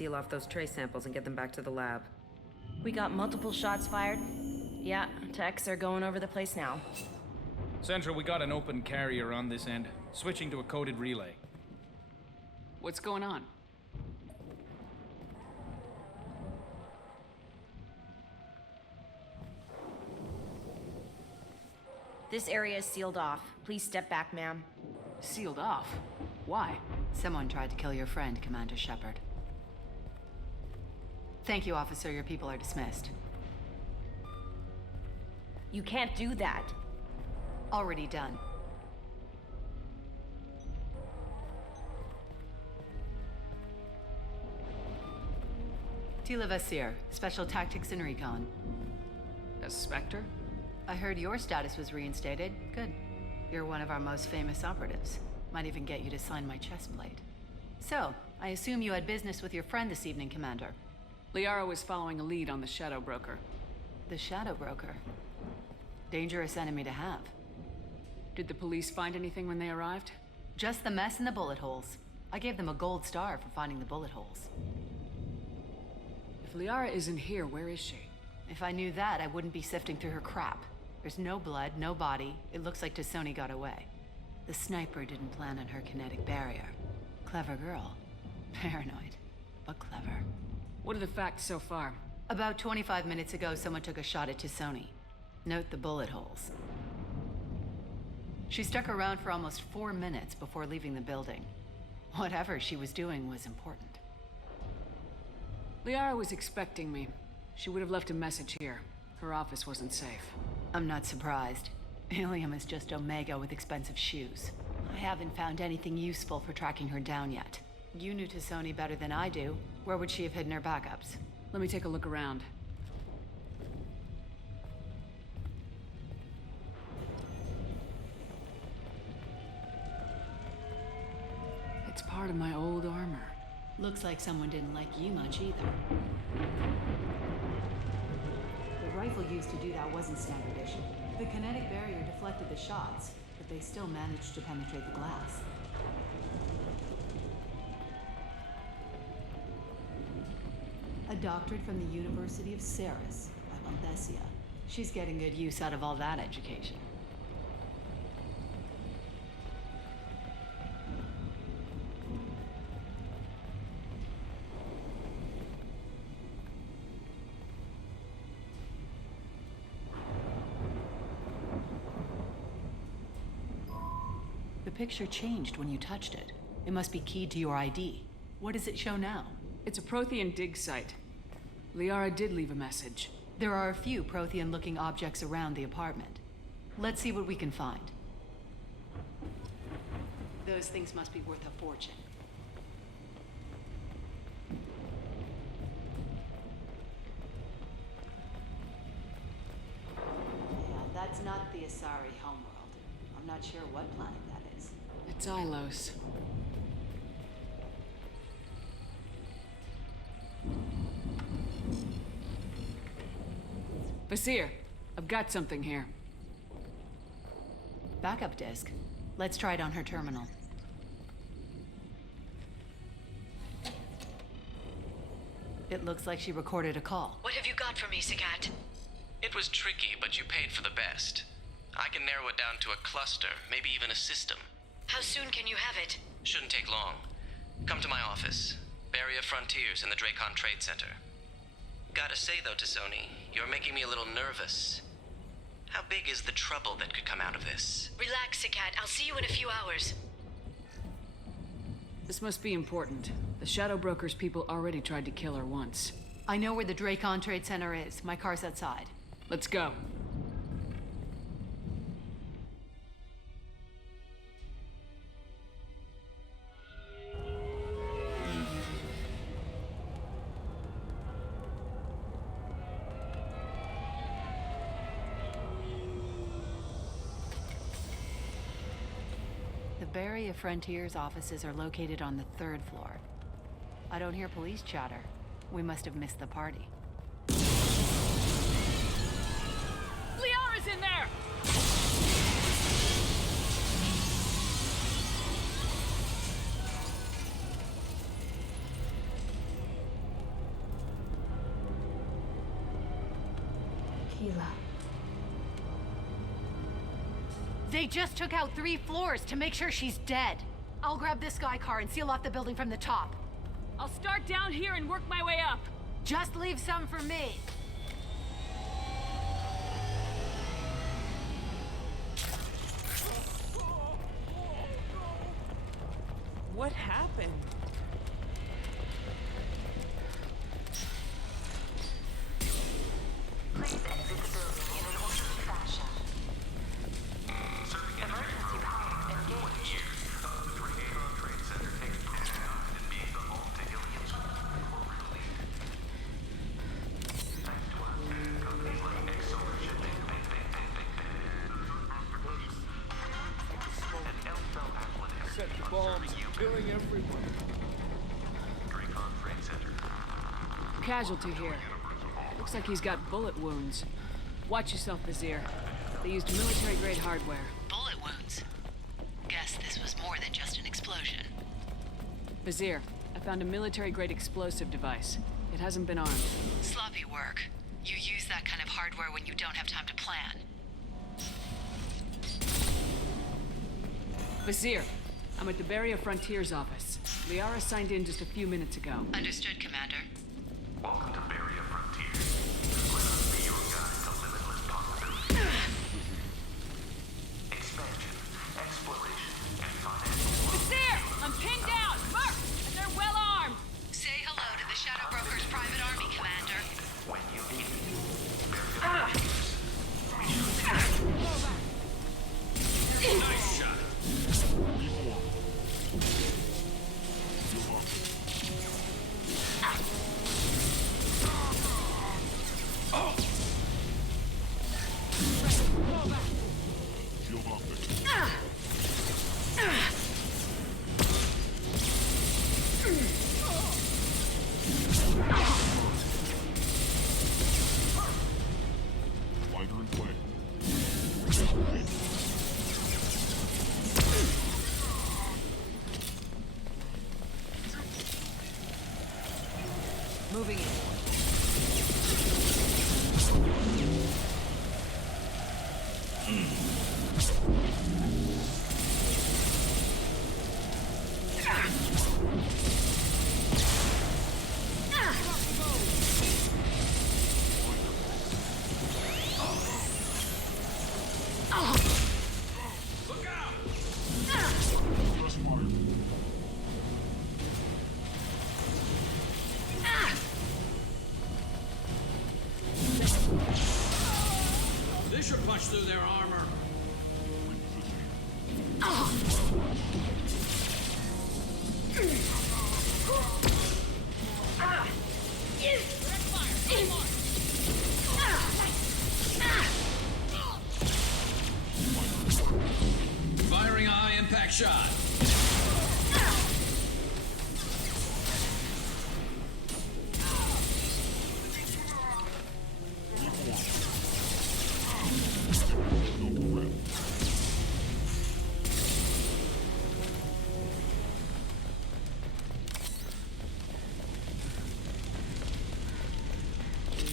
seal off those trace samples and get them back to the lab. We got multiple shots fired. Yeah, techs are going over the place now. Central, we got an open carrier on this end. Switching to a coded relay. What's going on? This area is sealed off. Please step back, ma'am. Sealed off? Why? Someone tried to kill your friend, Commander Shepard. Thank you, officer. Your people are dismissed. You can't do that. Already done. Tali'Zorah, Special Tactics and Recon. A Spectre? I heard your status was reinstated. Good. You're one of our most famous operatives. Might even get you to sign my chest plate. So, I assume you had business with your friend this evening, Commander. Liara was following a lead on the Shadow Broker. The Shadow Broker. Dangerous enemy to have. Did the police find anything when they arrived? Just the mess and the bullet holes. I gave them a gold star for finding the bullet holes. If Liara isn't here, where is she? If I knew that, I wouldn't be sifting through her crap. There's no blood, no body. It looks like T'Soni got away. The sniper didn't plan on her kinetic barrier. Clever girl. Paranoid, but clever. What are the facts so far? About 25 minutes ago, someone took a shot at T'Soni. Note the bullet holes. She stuck around for almost 4 minutes before leaving the building. Whatever she was doing was important. Liara was expecting me. She would have left a message here. Her office wasn't safe. I'm not surprised. Ilium is just Omega with expensive shoes. I haven't found anything useful for tracking her down yet. You knew T'Soni better than I do. Where would she have hidden her backups? Let me take a look around. It's part of my old armor. Looks like someone didn't like you much either. The rifle used to do that wasn't standard issue. The kinetic barrier deflected the shots, but they still managed to penetrate the glass. A doctorate from the University of Ceres by Monthesia. She's getting good use out of all that education. The picture changed when you touched it. It must be keyed to your ID. What does it show now? It's a Prothean dig site. Liara did leave a message. There are a few Prothean-looking objects around the apartment. Let's see what we can find. Those things must be worth a fortune. Yeah, that's not the Asari homeworld. I'm not sure what planet that is. It's Ilos. Vasir, I've got something here. Backup disk. Let's try it on her terminal. It looks like she recorded a call. What have you got for me, Sagat? It was tricky, but you paid for the best. I can narrow it down to a cluster, maybe even a system. How soon can you have it? Shouldn't take long. Come to my office. Barrier Frontiers in the Dracon Trade Center. Gotta say though, T'Soni, you're making me a little nervous. How big is the trouble that could come out of this? Relax, Sagat. I'll see you in a few hours. This must be important. The Shadow Broker's people already tried to kill her once. I know where the Dracon Trade Center is. My car's outside. Let's go. The Barrier Frontiers offices are located on the 3rd floor. I don't hear police chatter. We must have missed the party. Liara's in there! Layla. They just took out 3 floors to make sure she's dead. I'll grab this guy car and seal off the building from the top. I'll start down here and work my way up. Just leave some for me. What happened? Please exit the building in an orderly fashion. Emergency power engaged. The Rannoch Trade Center takes down and being the home to aliens thanks to us, companies like Exolar Shipping, and Elso Atlantic. Set the bombs, killing everyone. Rannoch Trade Center. Casualty here. Looks like he's got bullet wounds. Watch yourself, Vizier. They used military-grade hardware. Bullet wounds. Guess this was more than just an explosion. Vizier, I found a military-grade explosive device. It hasn't been armed. Sloppy work. You use that kind of hardware when you don't have time to plan. Vizier, I'm at the Barrier Frontiers office. Liara signed in just a few minutes ago. Understood, Commander. Welcome to Barrier Frontiers. Let us be your guide to limitless possibilities. Expansion, exploration, and financial. Vizier! I'm pinned down! Mark! And they're well armed! Say hello to the Shadow Broker's private army, Commander. When you need it. Barrier Frontiers. Nice shot. Moving in. Look out! This should punch through their armor. Firing a high-impact shot.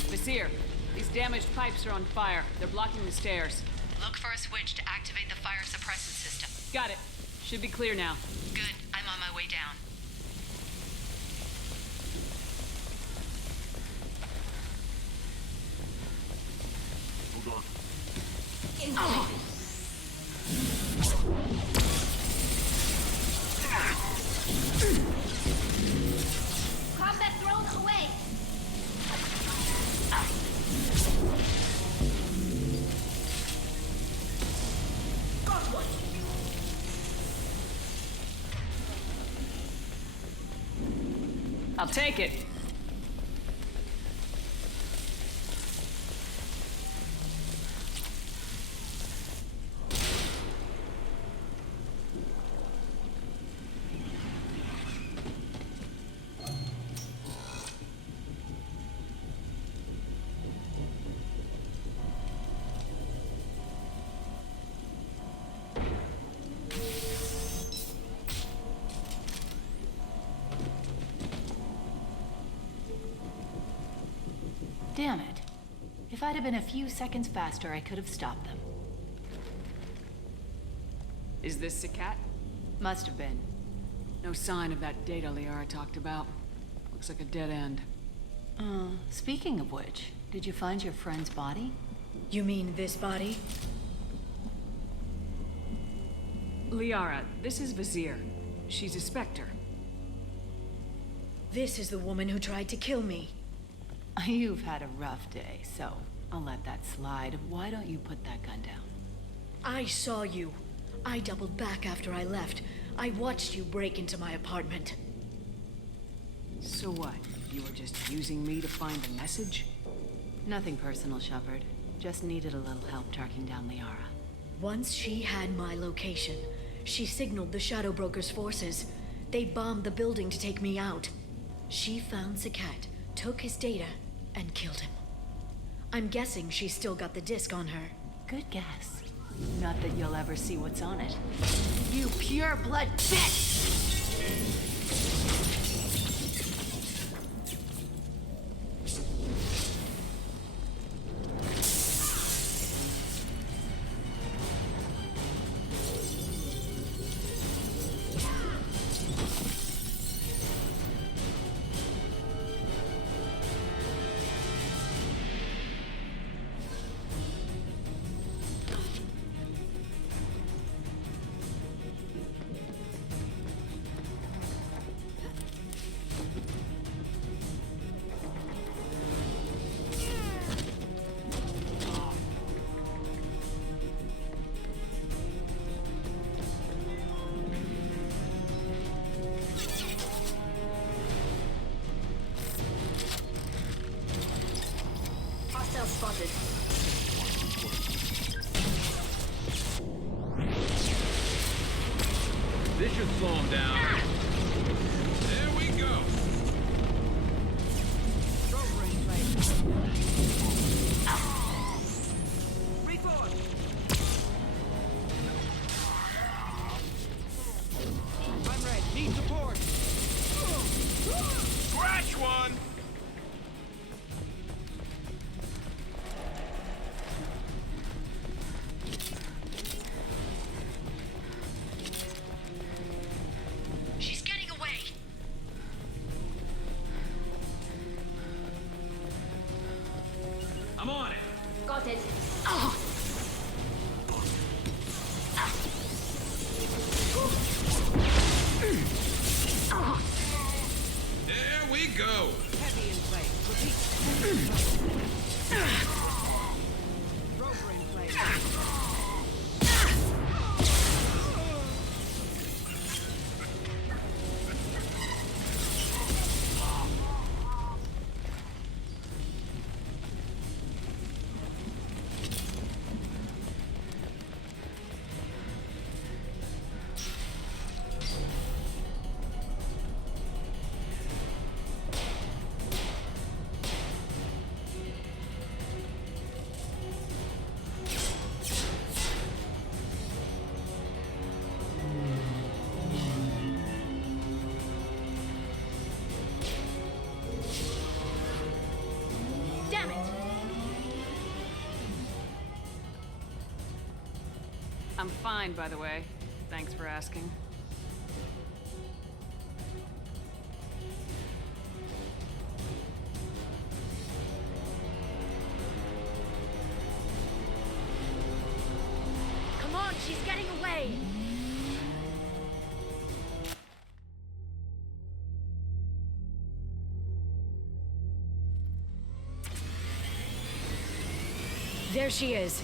Vizier, these damaged pipes are on fire. They're blocking the stairs. Look for a switch to activate the fire suppressant system. Got it. Should be clear now. Good. I'm on my way down. Combat drone away. Got one. I'll take it. Damn it. If I'd have been a few seconds faster, I could have stopped them. Is this Sakat? Must have been. No sign of that data Liara talked about. Looks like a dead end. Speaking of which, did you find your friend's body? You mean this body? Liara, this is Vizier. She's a Spectre. This is the woman who tried to kill me. You've had a rough day, so I'll let that slide. Why don't you put that gun down? I saw you. I doubled back after I left. I watched you break into my apartment. So what? You were just using me to find a message? Nothing personal, Shepard. Just needed a little help tracking down Liara. Once she had my location, she signaled the Shadow Broker's forces. They bombed the building to take me out. She found Sakat, took his data, and killed him. I'm guessing she's still got the disc on her. Good guess. Not that you'll ever see what's on it. You pure blood bitch! Spotted. This should slow him down. There we go. Throw brain plate. Reform. I'm ready. Need support. Scratch one. I'm on it. Got it. There we go. Heavy in play. Repeat. Throw brain plate. Damn it! I'm fine, by the way. Thanks for asking. Come on, she's getting away! There she is.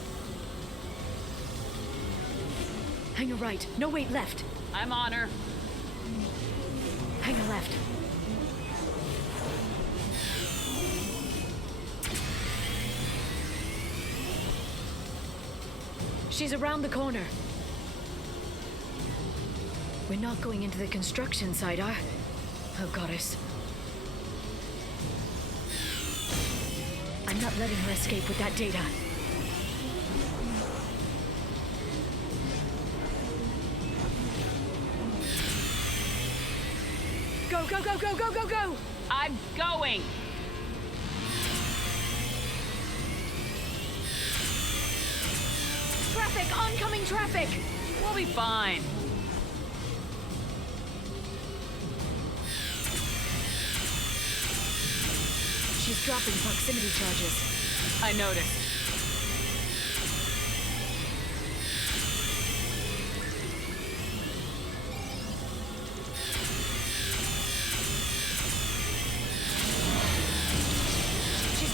Hang a right. No, wait, left. I'm on her. Hang a left. She's around the corner. We're not going into the construction site, are... Oh, goddess. I'm not letting her escape with that data. Go, go, go, go, go, go, go! I'm going! Traffic! Oncoming traffic! We'll be fine. She's dropping proximity charges. I noticed.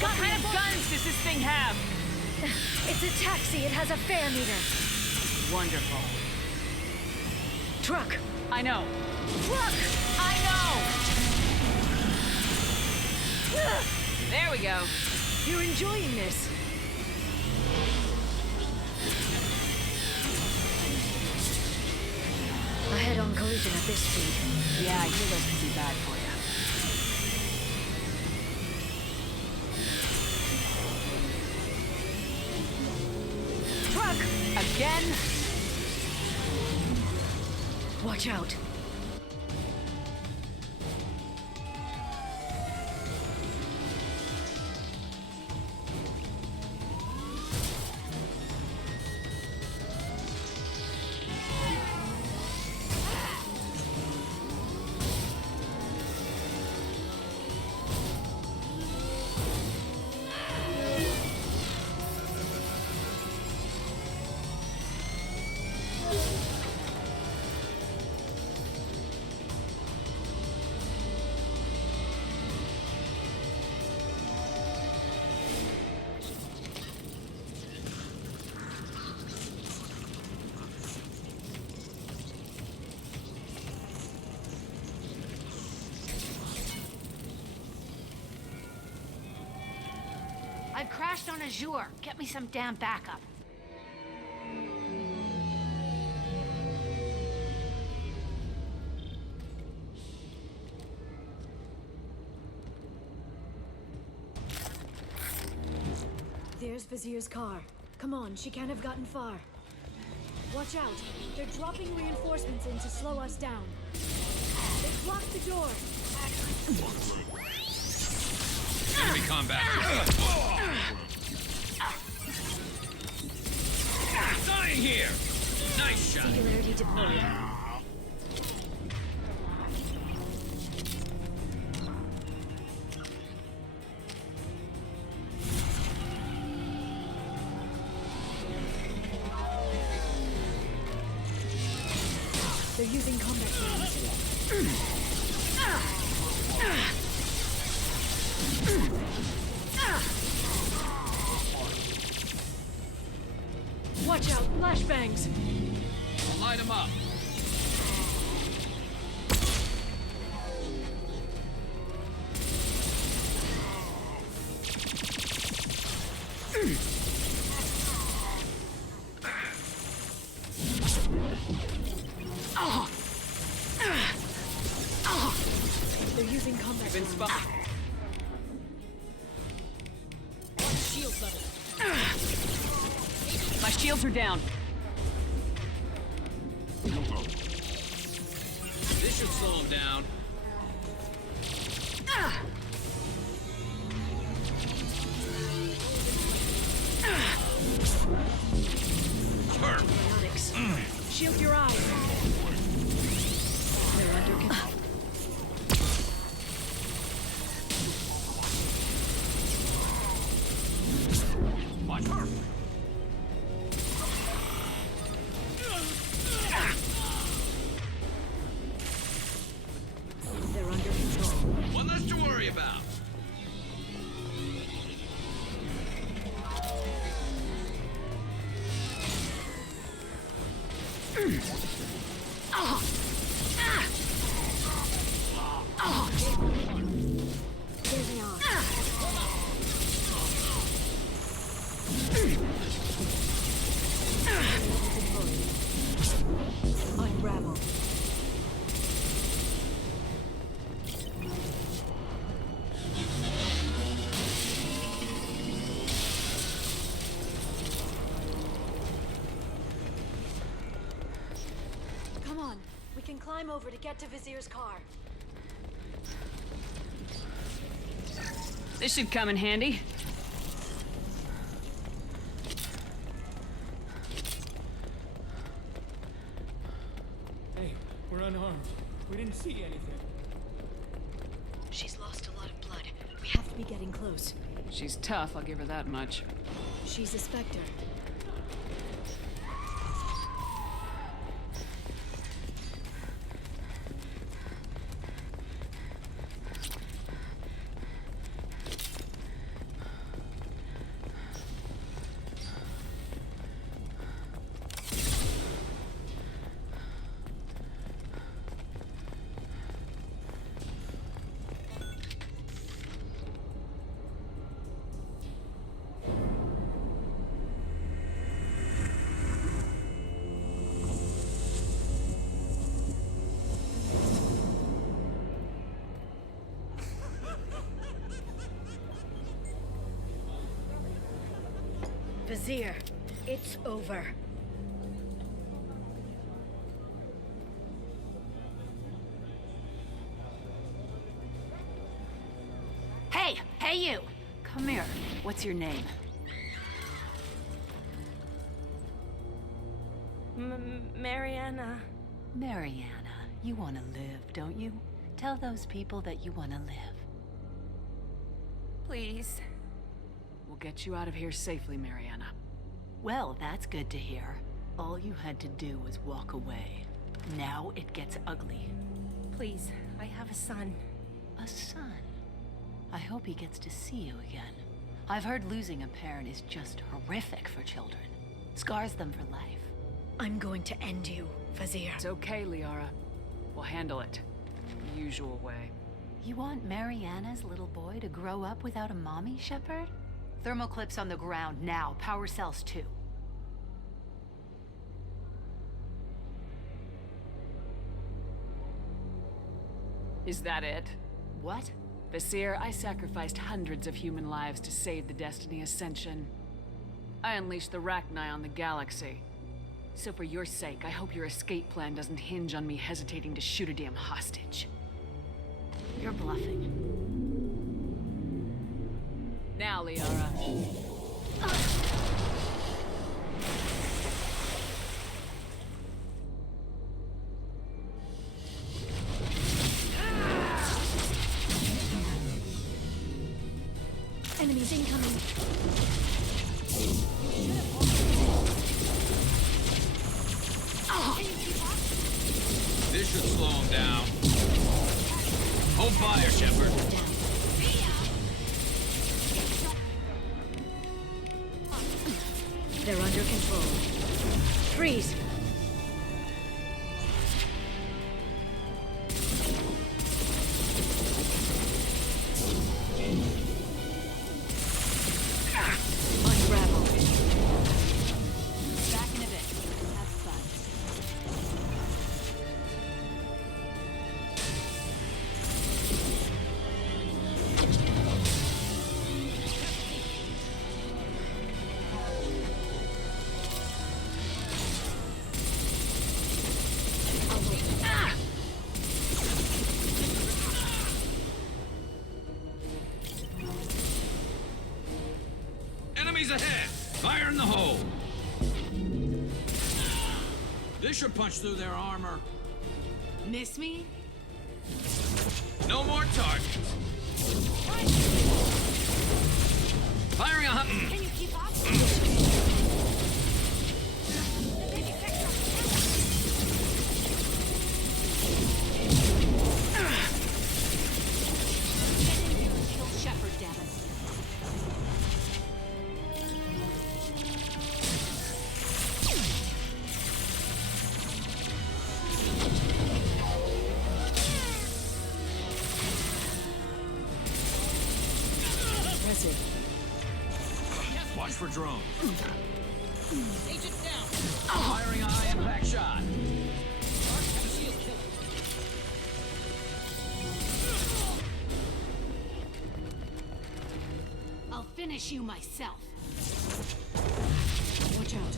What kind of guns does this thing have? It's a taxi. It has a fare meter. Wonderful. Truck! I know. Truck! I know! There we go. You're enjoying this. A head-on collision at this speed. Yeah, I hear those could be bad for you. Again? Watch out. I've crashed on Azure. Get me some damn backup. There's Vizier's car. Come on, she can't have gotten far. Watch out. They're dropping reinforcements in to slow us down. They've blocked the door. Enemy combat. Dying here. Nice shot. Singularity deployed. They're using combat drones. Watch out, flashbangs! I'll light him up. They're using combat Been drones. spotted. Shield level. My shields are down. This should slow him down. Biotics. Shield your eyes. They're under control. Watch her. They're under control. One less to worry about. There they are. Unravel. Come on, we can climb over to get to Vizier's car. This should come in handy. We didn't see anything. She's lost a lot of blood. We have to be getting close. She's tough, I'll give her that much. She's a Spectre. Vizier, it's over. Hey you! Come here. What's your name? Mariana. Mariana. You want to live, don't you? Tell those people that you want to live. Please. We'll get you out of here safely, Mariana. Well, that's good to hear. All you had to do was walk away. Now it gets ugly. Please, I have a son. A son? I hope he gets to see you again. I've heard losing a parent is just horrific for children. Scars them for life. I'm going to end you, Vizier. It's okay, Liara. We'll handle it. The usual way. You want Mariana's little boy to grow up without a mommy, Shepard? Thermal clips on the ground now. Power cells too. Is that it? What? Vizier, I sacrificed hundreds of human lives to save the Destiny Ascension. I unleashed the Rachni on the galaxy. So for your sake, I hope your escape plan doesn't hinge on me hesitating to shoot a damn hostage. You're bluffing. Now, Liara. Enemies incoming. This should slow him down. Hold fire, Shepard. They're under control. Freeze! Unravel. Back in a bit. Have fun. Enemies ahead! Fire in the hole! This should punch through their armor. Miss me? No more targets. Firing a hunting. Can you keep up? Kill Shepard, damn it. Impressive. Watch for drones. Agent down. Firing a high impact shot. I'll finish you myself. Watch out.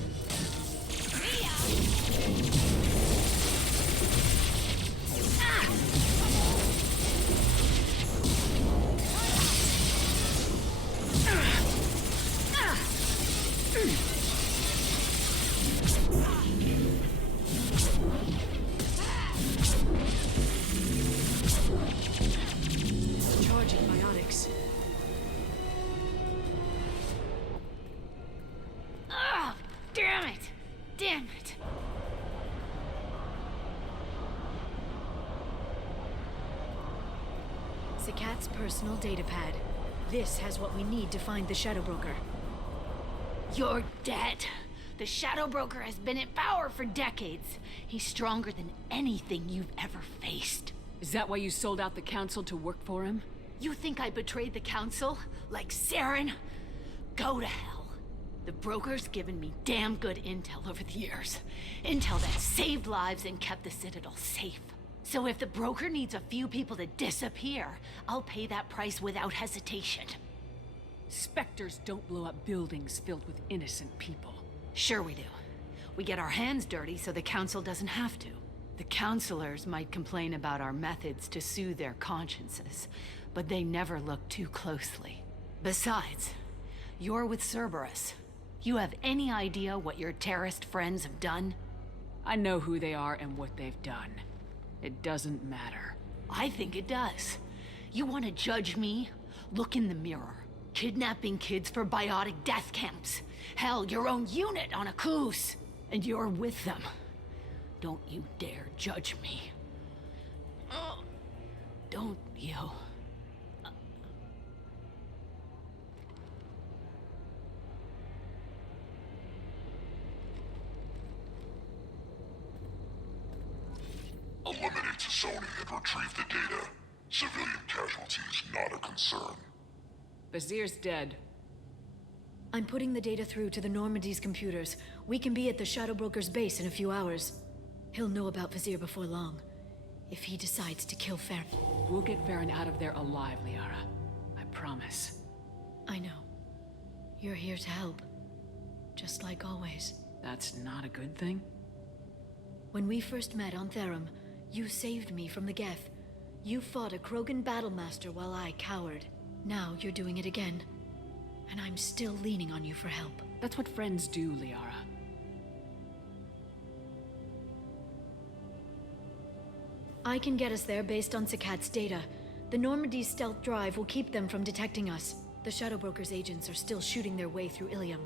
Sakat's personal data pad. This has what we need to find the Shadow Broker. You're dead. The Shadow Broker has been in power for decades. He's stronger than anything you've ever faced. Is that why you sold out the Council to work for him? You think I betrayed the Council? Like Saren? Go to hell. The Broker's given me damn good intel over the years. Intel that saved lives and kept the Citadel safe. So if the Broker needs a few people to disappear, I'll pay that price without hesitation. Spectres don't blow up buildings filled with innocent people. Sure we do. We get our hands dirty so the Council doesn't have to. The Councilors might complain about our methods to soothe their consciences, but they never look too closely. Besides, you're with Cerberus. You have any idea what your terrorist friends have done? I know who they are and what they've done. It doesn't matter. I think it does. You want to judge me? Look in the mirror. Kidnapping kids for biotic death camps. Hell, your own unit on a cruise. And you're with them. Don't you dare judge me. Don't you? Eliminate Sony and retrieve the data. Civilian casualties not a concern. Vazir's dead. I'm putting the data through to the Normandy's computers. We can be at the Shadow Broker's base in a few hours. He'll know about Vazir before long. If he decides to kill Farron. We'll get Farron out of there alive, Liara. I promise. I know. You're here to help. Just like always. That's not a good thing? When we first met on Therum, you saved me from the Geth. You fought a Krogan battlemaster while I cowered. Now you're doing it again. And I'm still leaning on you for help. That's what friends do, Liara. I can get us there based on Sakat's data. The Normandy's stealth drive will keep them from detecting us. The Shadow Broker's agents are still shooting their way through Ilium.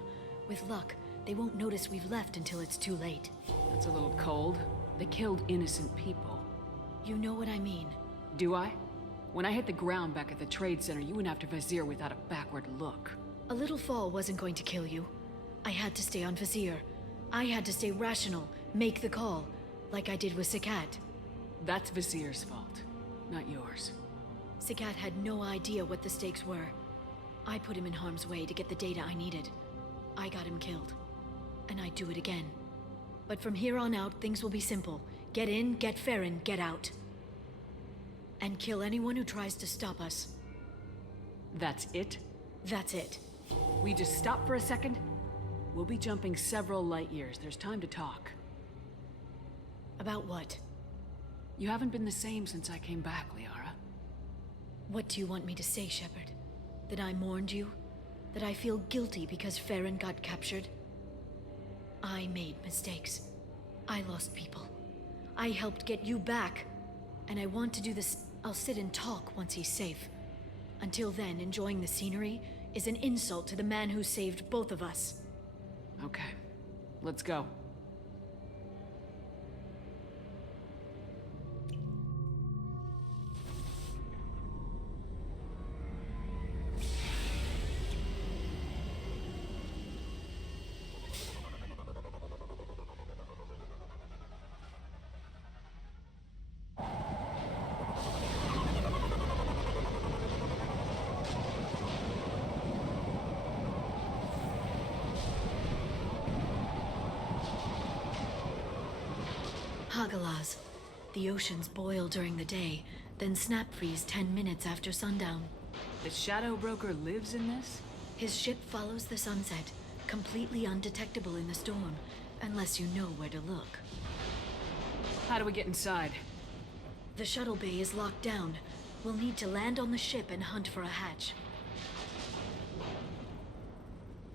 With luck, they won't notice we've left until it's too late. That's a little cold. They killed innocent people. You know what I mean. Do I? When I hit the ground back at the trade center, you went after Vazir without a backward look. A little fall wasn't going to kill you. I had to stay on Vazir. I had to stay rational, make the call, like I did with Sakat. That's Vazir's fault, not yours. Sakat had no idea what the stakes were. I put him in harm's way to get the data I needed. I got him killed. And I'd do it again. But from here on out, things will be simple. Get in, get Farron, get out. And kill anyone who tries to stop us. That's it? That's it. We just stop for a second? We'll be jumping several light years. There's time to talk. About what? You haven't been the same since I came back, Liara. What do you want me to say, Shepard? That I mourned you? That I feel guilty because Farron got captured? I made mistakes. I lost people. I helped get you back. And I want to do this. I'll sit and talk once he's safe. Until then, enjoying the scenery is an insult to the man who saved both of us. Okay. Let's go. Hagalaz. The oceans boil during the day, then snap freeze 10 minutes after sundown. The Shadow Broker lives in this? His ship follows the sunset, completely undetectable in the storm, unless you know where to look. How do we get inside? The shuttle bay is locked down. We'll need to land on the ship and hunt for a hatch.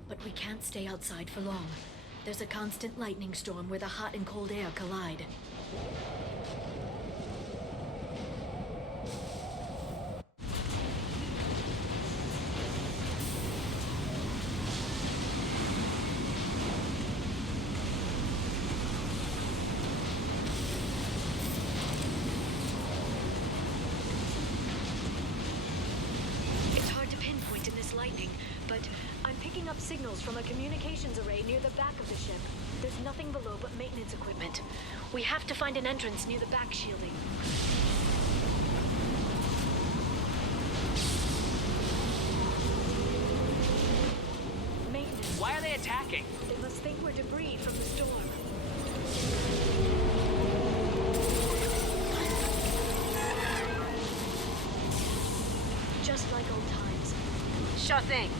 But we can't stay outside for long. There's a constant lightning storm where the hot and cold air collide. signals from a communications array near the back of the ship. There's nothing below but maintenance equipment. We have to find an entrance near the back shielding. Maintenance. Why are they attacking? They must think we're debris from the storm. Just like old times. Sure thing.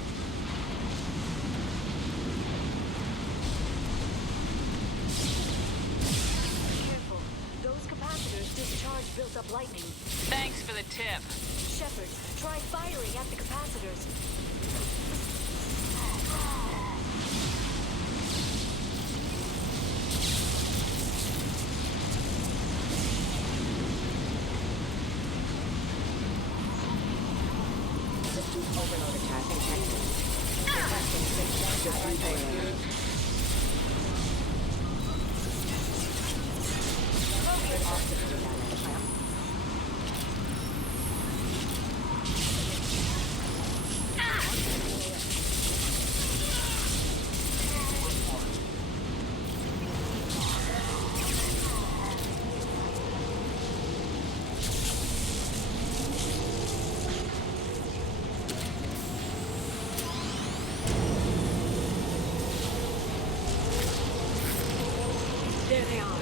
Careful. Those capacitors discharge built-up lightning. Thanks for the tip. Shepard, try firing at the capacitors. Overload attack detected. Detecting system failure. Oxygen damage. There they are.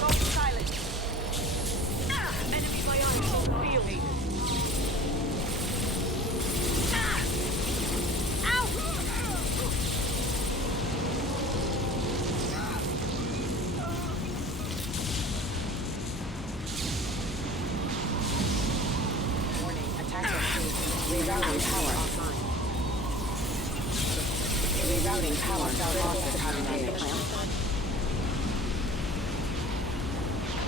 Go silent. Enemy biotics on the field. Warning, attacker station. Rerouting power offline. Rerouting power off the power damage.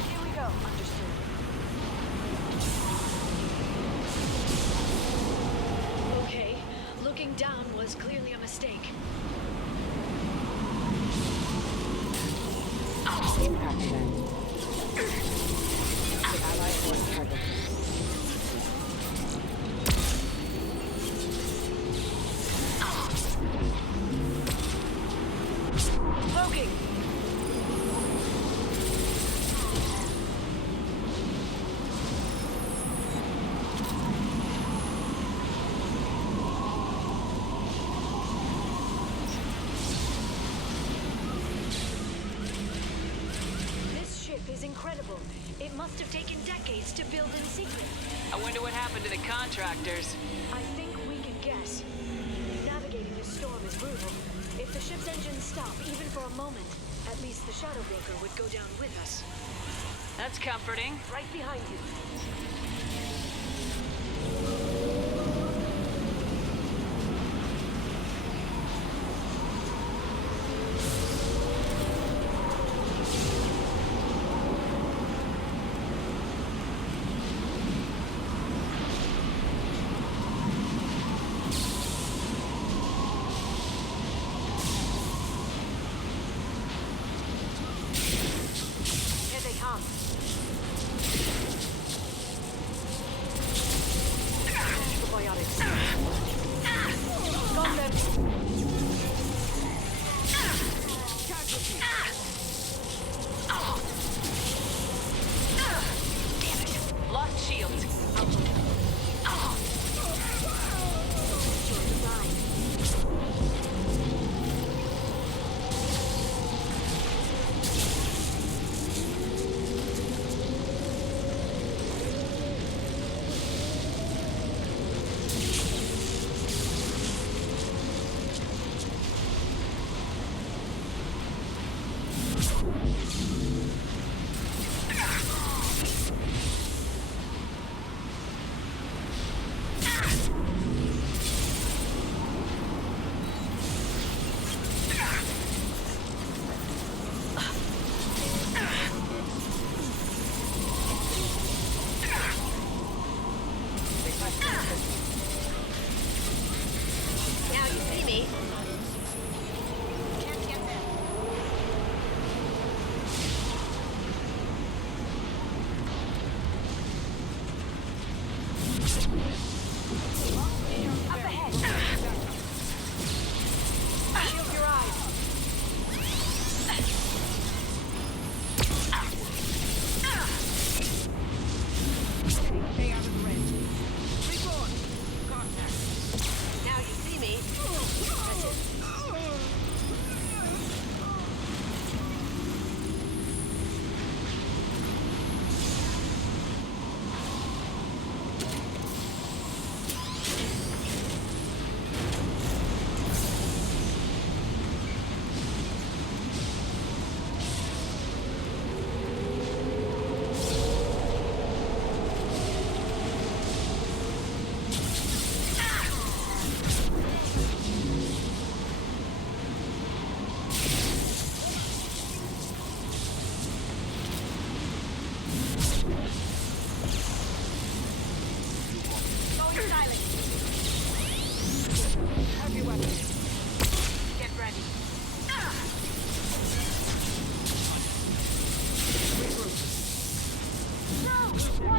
Here we go. Understood. Okay, looking down was clearly a mistake. Impact event. Allied force targeted. Smoking! This ship is incredible. It must have taken decades to build in secret. I wonder what happened to the contractors. I think we can guess. Navigating this storm is brutal. If the ship's engines stop, even for a moment, at least the Shadow Broker would go down with us. That's comforting. Right behind you. Here they come. Antibiotics. Got them. Casualty. Damn it. Lost shields. Your design. Now you see me. Can't get them.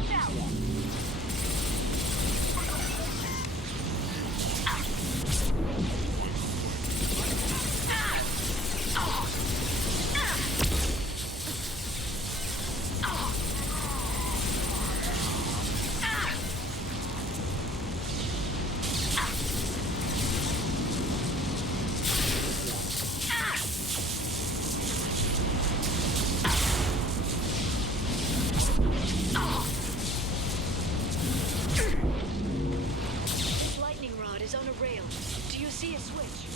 Watch out! This lightning rod is on a rail. Do you see a switch?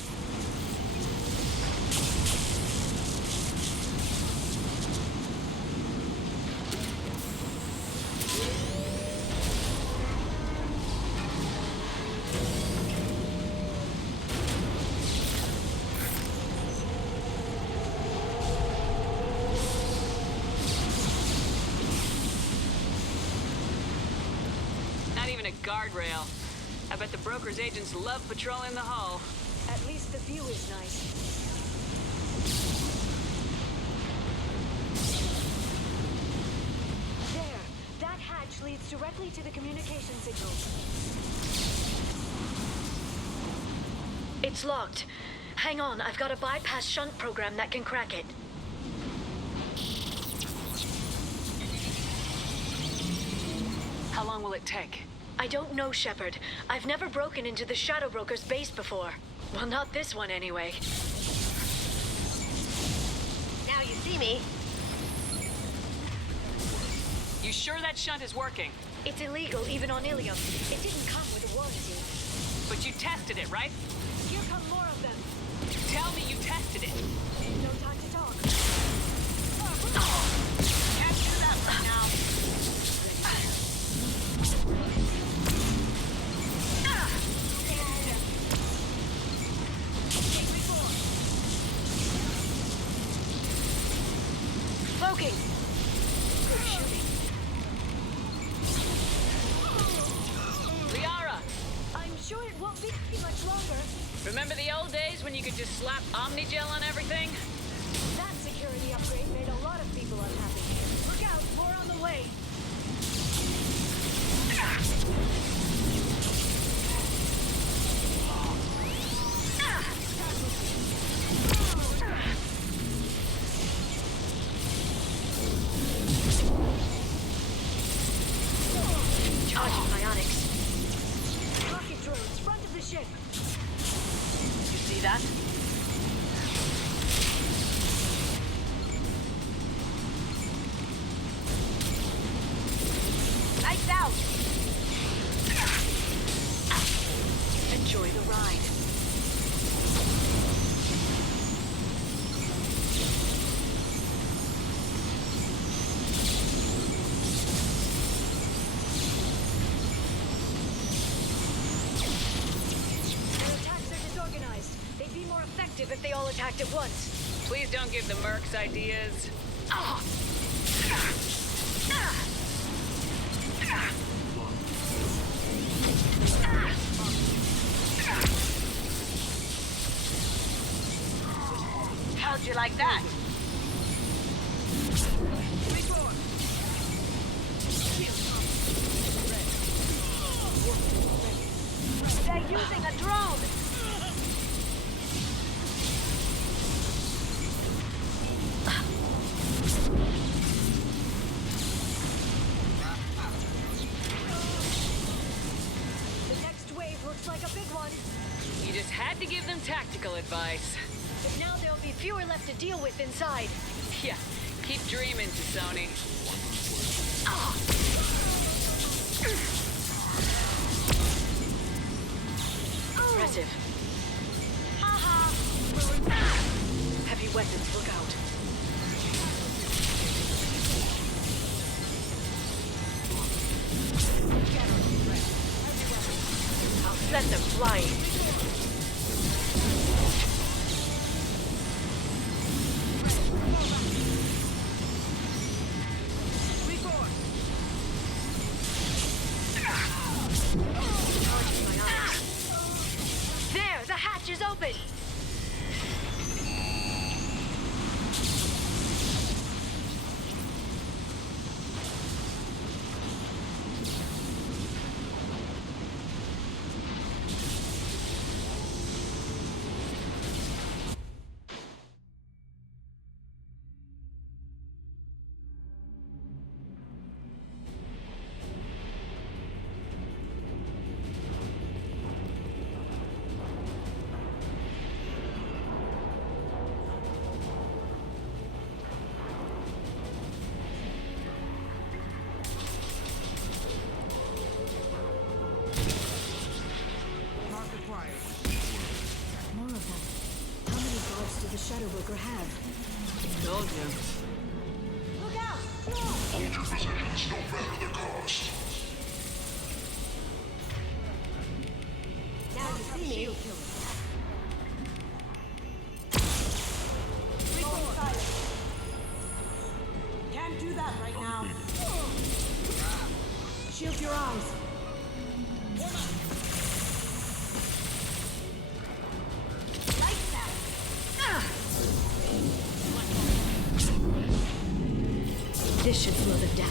Not even a guardrail. I bet the broker's agents love patrolling the hull. At least the view is nice. There. That hatch leads directly to the communication signals. It's locked. Hang on, I've got a bypass shunt program that can crack it. How long will it take? I don't know, Shepard. I've never broken into the Shadow Broker's base before. Well, not this one anyway. Now you see me. You sure that shunt is working? It's illegal, even on Ilium. It didn't come with a warranty. But you tested it, right? Here come more of them. Tell me you tested it. No time to talk. Can't do that right now. Smoking! Good shooting. Liara, I'm sure it won't be much longer. remember the old days when you could just slap Omnigel on everything? That security upgrade made a lot of people unhappy. Look out, more on the way. Charging bionics. Rocket drones, front of the ship. You see that? Lights out! Enjoy the ride. Their attacks are disorganized. They'd be more effective if they all attacked at once. Please don't give the mercs ideas. How'd you like that? They're using a drone! The next wave looks like a big one. You just had to give them tactical advice. But now there'll be fewer left to deal with inside. Yeah, keep dreaming, Sony. Impressive. Heavy weapons, look out. I'll send them flying. There, the hatch is open. the Shadow Broker have? Told you. Look out! Hold your positions, no matter the cost. Now you see me. Can't do that right now. Shield your eyes. Lights out. This should slow them down.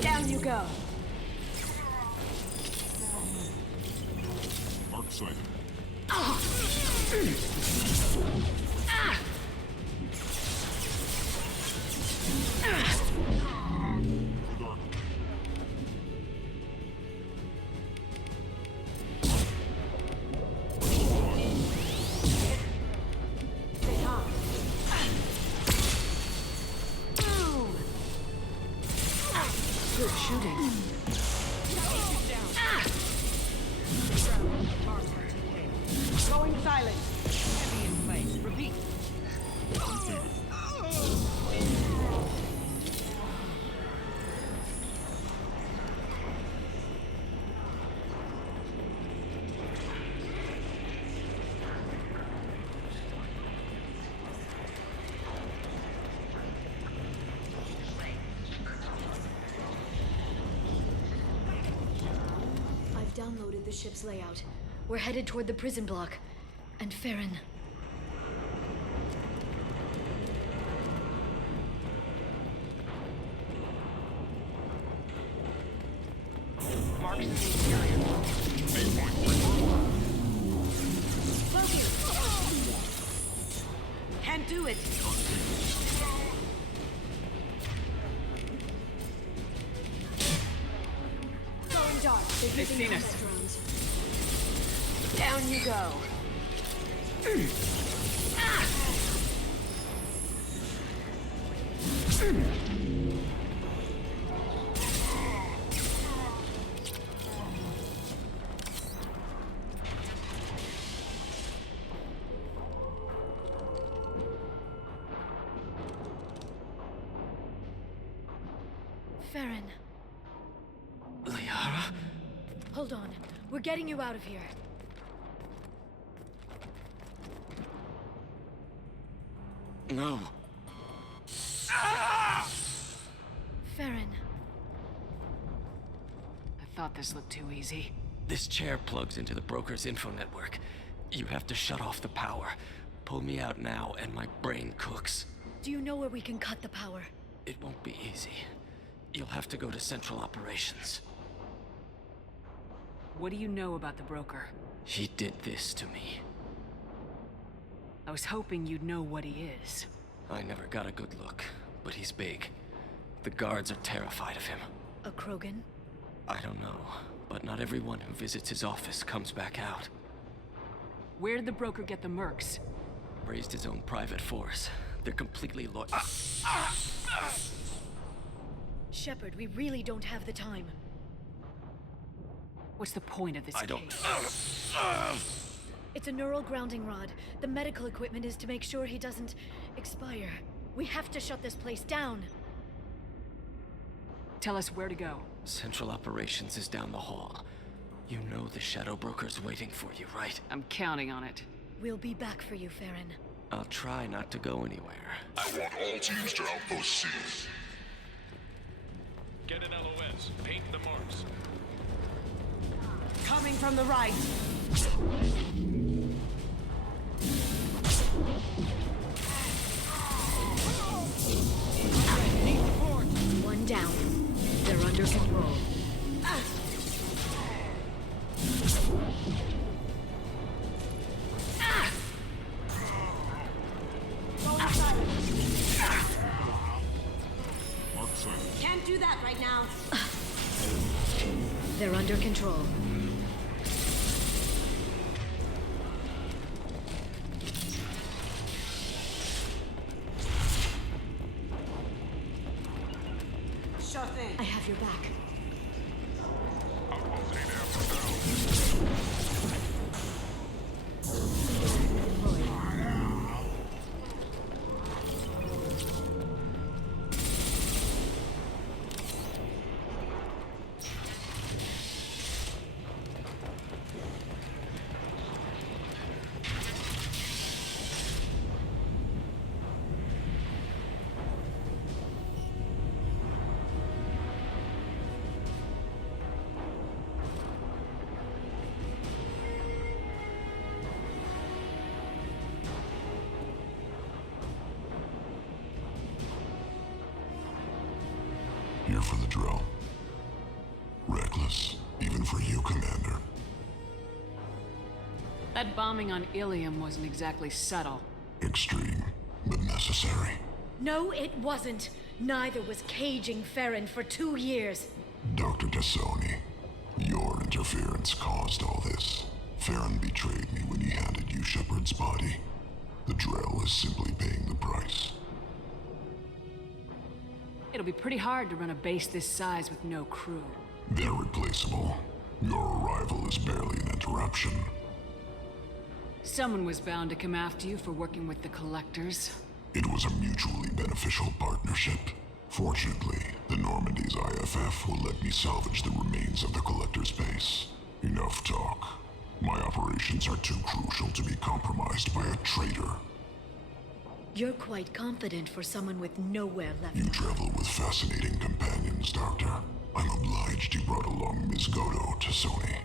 Down you go. Mark sighted. Good shooting. Going silent. Heavy in place. Repeat. I've downloaded the ship's layout. We're headed toward the prison block. And Farron. Marks the interior. Can't do it. Going dark. They've seen us. Drones. Down you go. Farron. Liara? Hold on. We're getting you out of here. No. Farron. I thought this looked too easy. This chair plugs into the broker's info network. You have to shut off the power. Pull me out now, and my brain cooks. Do you know where we can cut the power? It won't be easy. You'll have to go to Central Operations. What do you know about the broker? He did this to me. I was hoping you'd know what he is. I never got a good look, but he's big. The guards are terrified of him. A Krogan? I don't know, but not everyone who visits his office comes back out. Where did the broker get the mercs? Raised his own private force. They're completely loyal. Shepard, we really don't have the time. What's the point of this I don't... case? It's a neural grounding rod. The medical equipment is to make sure he doesn't expire. We have to shut this place down. Tell us where to go. Central Operations is down the hall. You know the Shadow Broker's waiting for you, right? I'm counting on it. We'll be back for you, Farron. I'll try not to go anywhere. I want all teams to Outpost C. Get an LOS. Paint the marks. Coming from the right. One down. They're under control. Can't do that right now. They're under control. Sure thing. I have your back. Here for the drill. Reckless, even for you, Commander. That bombing on Ilium wasn't exactly subtle. Extreme, but necessary. No, it wasn't. Neither was caging Farron for 2 years. Dr. Tassoni, your interference caused all this. Farron betrayed me when he handed you Shepard's body. The drill is simply paying the price. It'll be pretty hard to run a base this size with no crew. They're replaceable. Your arrival is barely an interruption. Someone was bound to come after you for working with the Collectors. It was a mutually beneficial partnership. Fortunately, the Normandy's IFF will let me salvage the remains of the Collector's base. Enough talk. My operations are too crucial to be compromised by a traitor. You're quite confident for someone with nowhere left. You travel with fascinating companions, Doctor. I'm obliged you brought along Ms. Godo to Sony.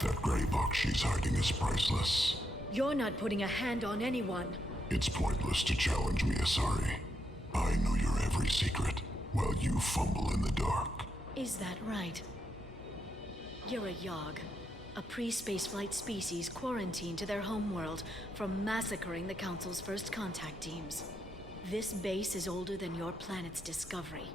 That gray box she's hiding is priceless. You're not putting a hand on anyone. It's pointless to challenge me, Asari. I know your every secret, while you fumble in the dark. Is that right? You're a Yogg, a pre-spaceflight species quarantined to their homeworld from massacring the Council's first contact teams. This base is older than your planet's discovery,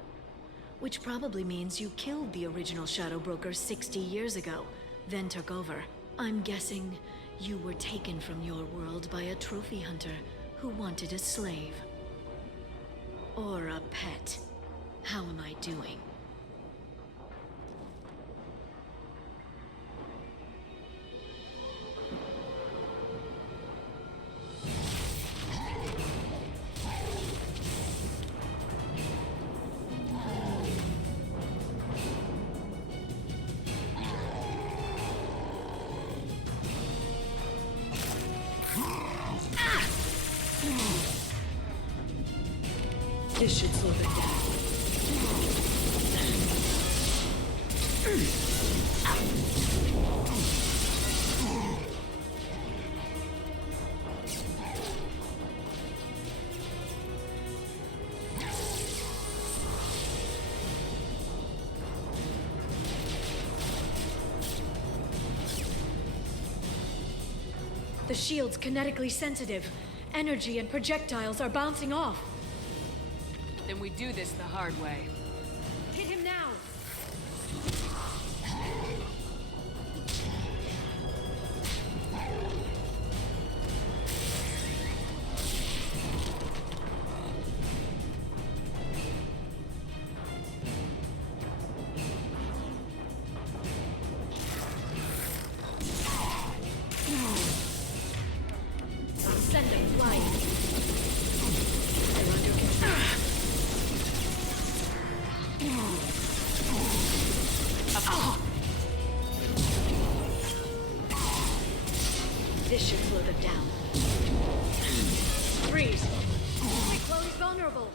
which probably means you killed the original Shadow Broker 60 years ago, then took over. I'm guessing you were taken from your world by a trophy hunter who wanted a slave. Or a pet. How am I doing? This should slow them down. The shield's kinetically sensitive. Energy and projectiles are bouncing off. Then we do this the hard way. Hit him now! Send them flying. They're under control. This should slow them down. Freeze! Wait, Chloe's vulnerable!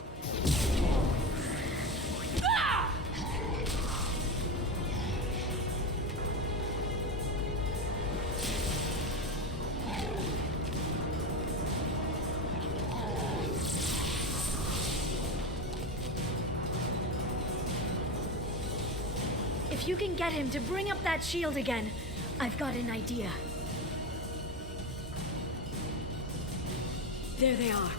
If you can get him to bring up that shield again, I've got an idea. There they are.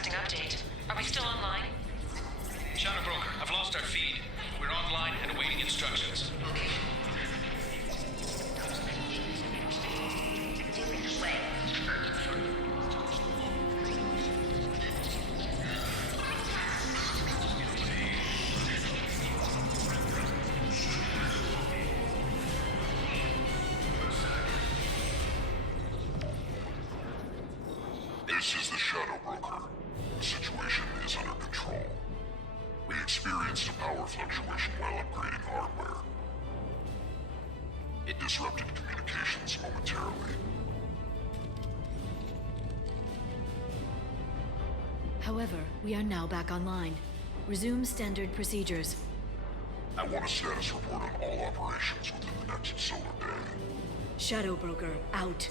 Broadcasting update. Are we still online? Shadow Broker, I've lost our feed. We're online and awaiting instructions. This is the Shadow Broker. The situation is under control. We experienced a power fluctuation while upgrading hardware. It disrupted communications momentarily. However, we are now back online. Resume standard procedures. I want a status report on all operations within the next solar day. Shadow Broker, out.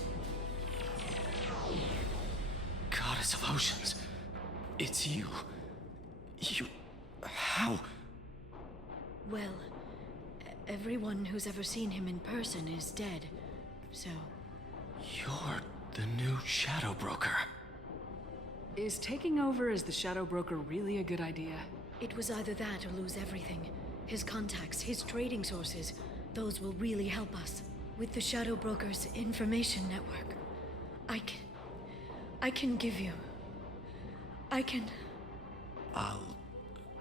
Goddess of Oceans. It's you. You... How? Well, everyone who's ever seen him in person is dead, so... You're the new Shadow Broker. Is taking over as the Shadow Broker really a good idea? It was either that or lose everything. His contacts, his trading sources, those will really help us. With the Shadow Broker's information network, I can give you... I'll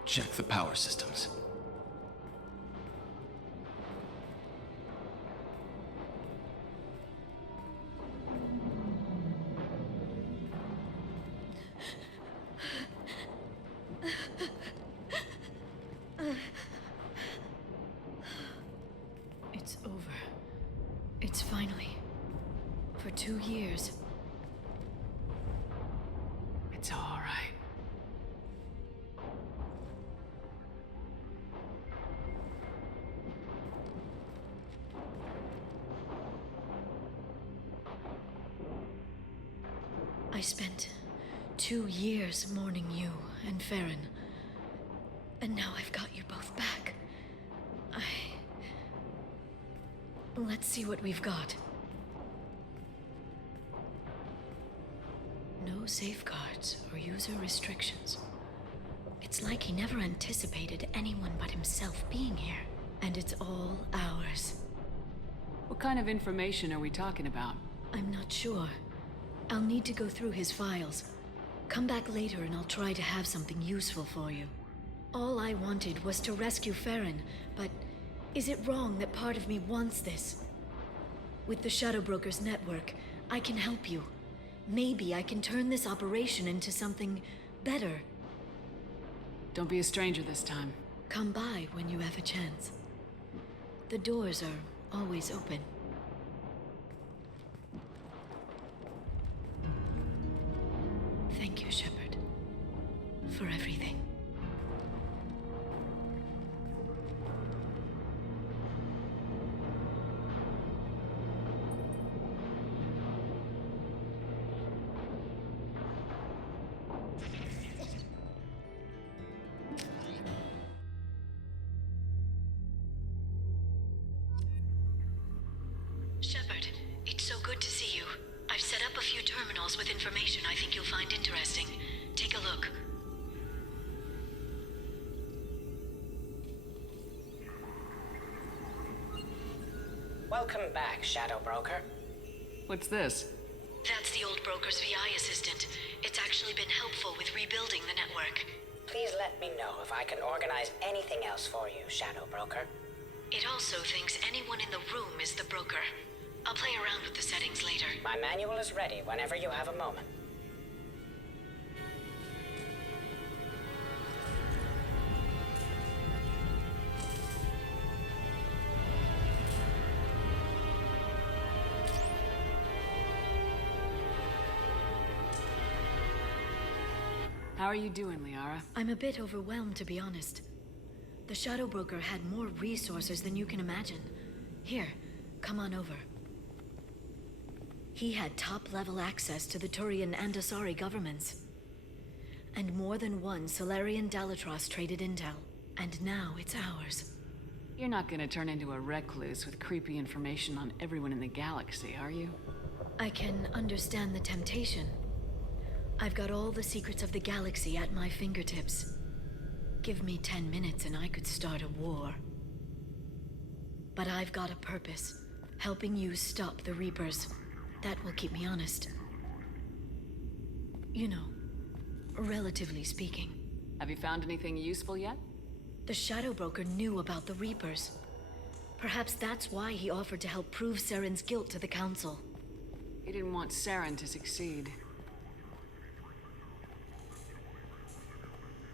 check the power systems. It's over. It's finally... For 2 years. It's all right. I spent 2 years mourning you and Farron. And now I've got you both back. Let's see what we've got. No safeguards or user restrictions. It's like he never anticipated anyone but himself being here. And it's all ours. What kind of information are we talking about? I'm not sure. I'll need to go through his files. Come back later and I'll try to have something useful for you. All I wanted was to rescue Farron, but is it wrong that part of me wants this? With the Shadow Broker's network, I can help you. Maybe I can turn this operation into something better. Don't be a stranger this time. Come by when you have a chance. The doors are always open. Thank you, Shepard, for everything. Shepard, it's so good to see you. I've set up a few terminals with information I think you'll find interesting. Take a look. Welcome back, Shadow Broker. What's this? That's the old broker's VI assistant. It's actually been helpful with rebuilding the network. Please let me know if I can organize anything else for you, Shadow Broker. It also thinks anyone in the room is the broker. I'll play around with the settings later. My manual is ready whenever you have a moment. How are you doing, Liara? I'm a bit overwhelmed, to be honest. The Shadow Broker had more resources than you can imagine. Here, come on over. He had top-level access to the Turian and Asari governments. And more than one Solarian Dalitros traded intel. And now it's ours. You're not gonna turn into a recluse with creepy information on everyone in the galaxy, are you? I can understand the temptation. I've got all the secrets of the galaxy at my fingertips. Give me 10 minutes and I could start a war. But I've got a purpose, helping you stop the Reapers. That will keep me honest. You know, relatively speaking. Have you found anything useful yet? The Shadow Broker knew about the Reapers. Perhaps that's why he offered to help prove Saren's guilt to the Council. He didn't want Saren to succeed.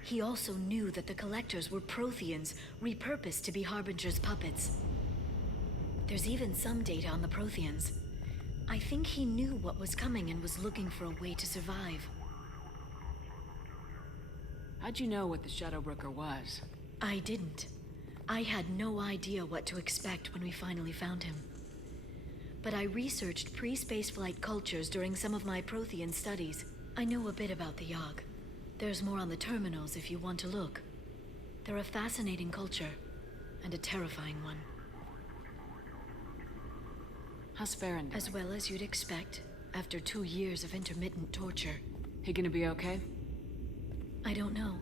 He also knew that the Collectors were Protheans, repurposed to be Harbinger's puppets. There's even some data on the Protheans. I think he knew what was coming and was looking for a way to survive. How'd you know what the Shadow Broker was? I didn't. I had no idea what to expect when we finally found him. But I researched pre-spaceflight cultures during some of my Prothean studies. I know a bit about the Yogg. There's more on the terminals if you want to look. They're a fascinating culture, and a terrifying one. How's Farron doing? As well as you'd expect, after 2 years of intermittent torture. He gonna be okay? I don't know.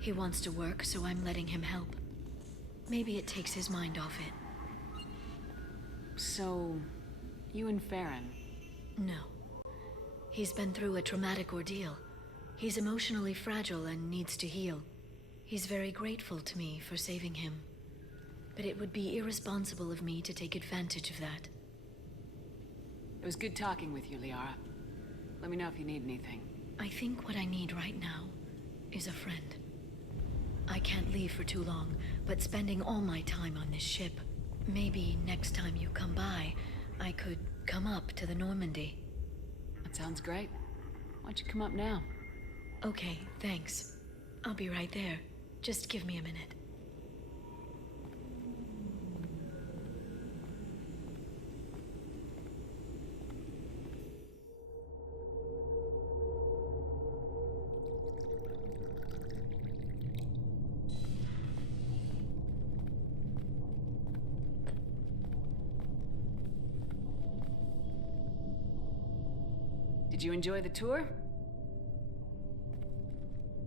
He wants to work, so I'm letting him help. Maybe it takes his mind off it. So, you and Farron? No. He's been through a traumatic ordeal. He's emotionally fragile and needs to heal. He's very grateful to me for saving him. But it would be irresponsible of me to take advantage of that. It was good talking with you, Liara. Let me know if you need anything. I think what I need right now is a friend. I can't leave for too long, but spending all my time on this ship. Maybe next time you come by, I could come up to the Normandy. That sounds great. Why don't you come up now? Okay, thanks. I'll be right there. Just give me a minute. Did you enjoy the tour?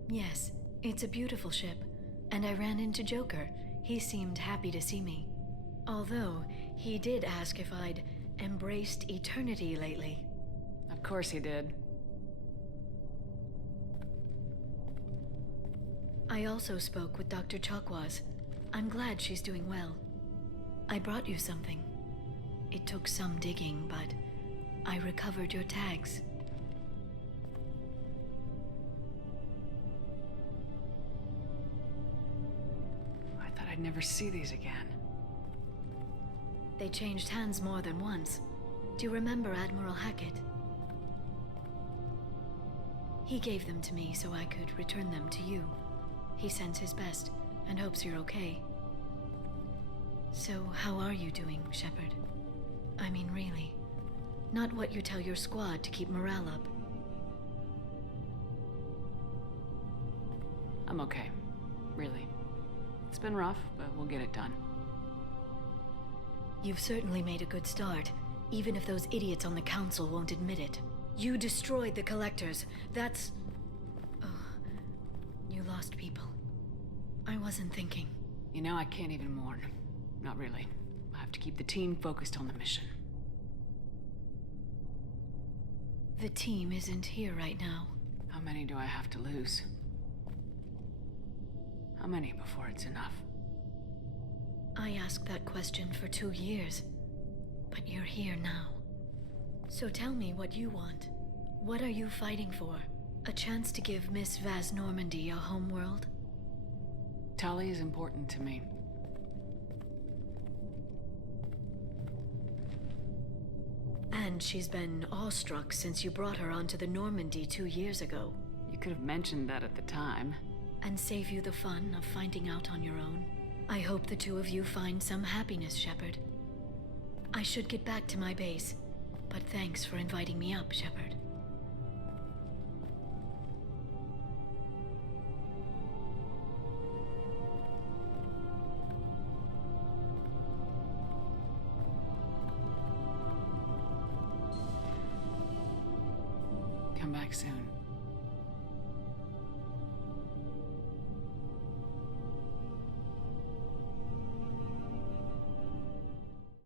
Yes, it's a beautiful ship. And I ran into Joker. He seemed happy to see me. Although, he did ask if I'd embraced eternity lately. Of course he did. I also spoke with Dr. Chakwas. I'm glad she's doing well. I brought you something. It took some digging, but I recovered your tags. I'd never see these again. They changed hands more than once. Do you remember Admiral Hackett? He gave them to me so I could return them to you. He sends his best and hopes you're okay. So, how are you doing, Shepard? I mean, really. Not what you tell your squad to keep morale up. I'm okay. Really. It's been rough, but we'll get it done. You've certainly made a good start, even if those idiots on the Council won't admit it. You destroyed the Collectors. That's... Oh, you lost people. I wasn't thinking. You know, I can't even mourn. Not really. I have to keep the team focused on the mission. The team isn't here right now. How many do I have to lose? How many before it's enough? I asked that question for 2 years, but you're here now. So tell me what you want. What are you fighting for? A chance to give Miss Vaz Normandy a homeworld? Tali is important to me. And she's been awestruck since you brought her onto the Normandy 2 years ago. You could have mentioned that at the time. And save you the fun of finding out on your own. I hope the two of you find some happiness, Shepard. I should get back to my base, but thanks for inviting me up, Shepard. Come back soon.